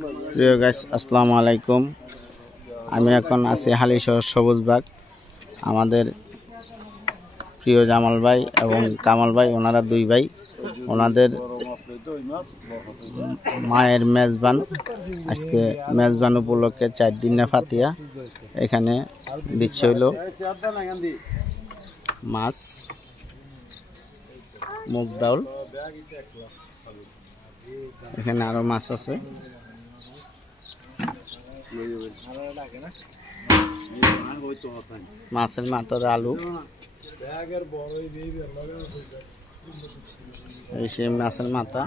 প্রিয় গাইস, আসসালামু আলাইকুম। আমি এখন আছি হালিশহর সবুজবাগ। আমাদের প্রিয় জামাল ভাই এবং কামাল ভাই, ওনারা দুই ভাই, ওনাদের মায়ের মেজবান। আজকে মেজবান উপলক্ষে 4 দিনে ফাতিয়া এখানে দিচ্ছে হইল মাছ, মুগ ডাউল, এখানে আরো মাছ আছে। মাছের মাথার আলু, এই সেই মাছের মাথা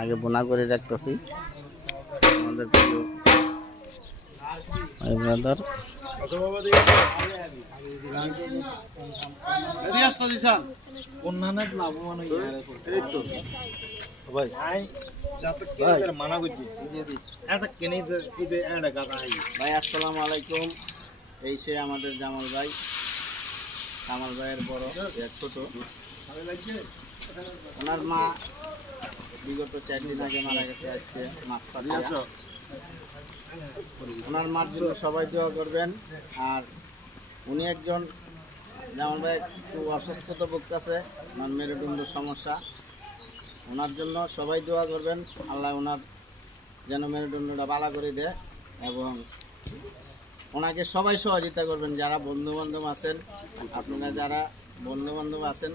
আগে বোনা করে রাখতেছি। আমাদের ব্রাদার ভাই, আসসালামু আলাইকুম। এই সে আমাদের জামাল ভাই, কামাল ভাইয়ের বড় ছোট। ওনার মা বিগত 4 দিন আগে মারা গেছে। আজকে মাছ ফাতিয়া। ওনার মার জন্য সবাই দোয়া করবেন। আর উনি একজন, জামাল ভাই একটু অসুস্থতা ভুগতেছে, ওনার মেরুদণ্ড সমস্যা। ওনার জন্য সবাই দোয়া করবেন, আল্লাহ ওনার যেন মেরুদণ্ডটা ভালো করে দেয়। এবং ওনাকে সবাই সহযোগিতা করবেন, যারা বন্ধু বান্ধব আছেন, আপনারা যারা বন্ধু বান্ধব আছেন,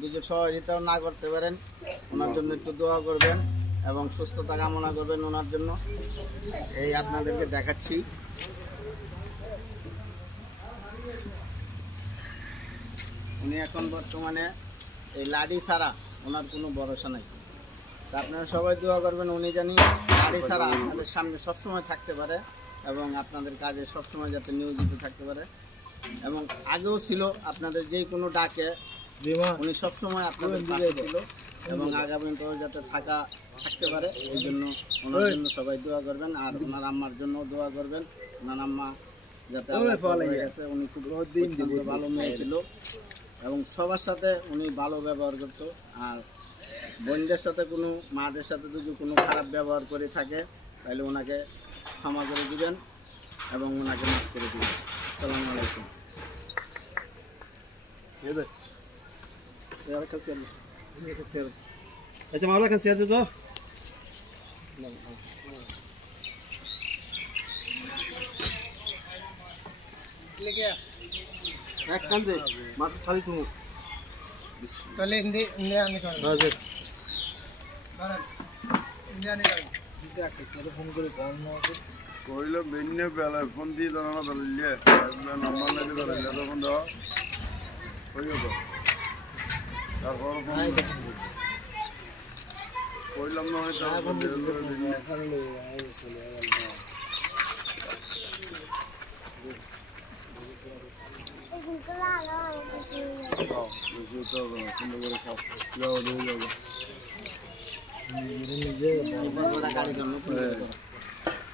দুজন সহযোগিতাও না করতে পারেন, ওনার জন্য একটু দোয়া করবেন এবং সুস্থতা কামনা করবেন ওনার জন্য। এই আপনাদেরকে দেখাচ্ছি। উনি এখন বর্তমানে এই লাডি ছাড়া ওনার কোনো ভরসা নাই। তা আপনারা সবাই দোয়া করবেন, উনি জানি লাডি ছাড়া আপনাদের সামনে সবসময় থাকতে পারে এবং আপনাদের কাজে সবসময় যাতে নিয়োজিত থাকতে পারে। এবং আগেও ছিল, আপনাদের যে কোনো ডাকে উনি সবসময় আপনাদের পাশে ছিল এবং আগামীতেও যাতে থাকতে পারে, এই জন্য ওনার জন্য সবাই দোয়া করবেন। আর ওনার আম্মার জন্য দোয়া করবেন। ওনার আম্মা যাতে গেছে, উনি খুব ভালো মেয়ে ছিল এবং সবার সাথে উনি ভালো ব্যবহার করত। আর বোনদের সাথে কোনো, মাদের সাথে যদি কোনো খারাপ ব্যবহার করে থাকে তাহলে ওনাকে ক্ষমা করে দিবেন এবং ওনাকে মাফ করে দিবেন। আসসালামু আলাইকুম। আচ্ছা, মাওলা কাছে আছে তো এক কান্দে মাছ খালি তুমি তাহলে ফোন করে কইল বেন্নে বেলায় ফোন দিয়ে দাঁড়ানো বেলাইলে নাম্বার নাই বেলাইলে তখন দেওয়া হয়ে গেল। তারপর কইলাম না হয়তো সুন্দর করে খাও, যাও যাবো নিজে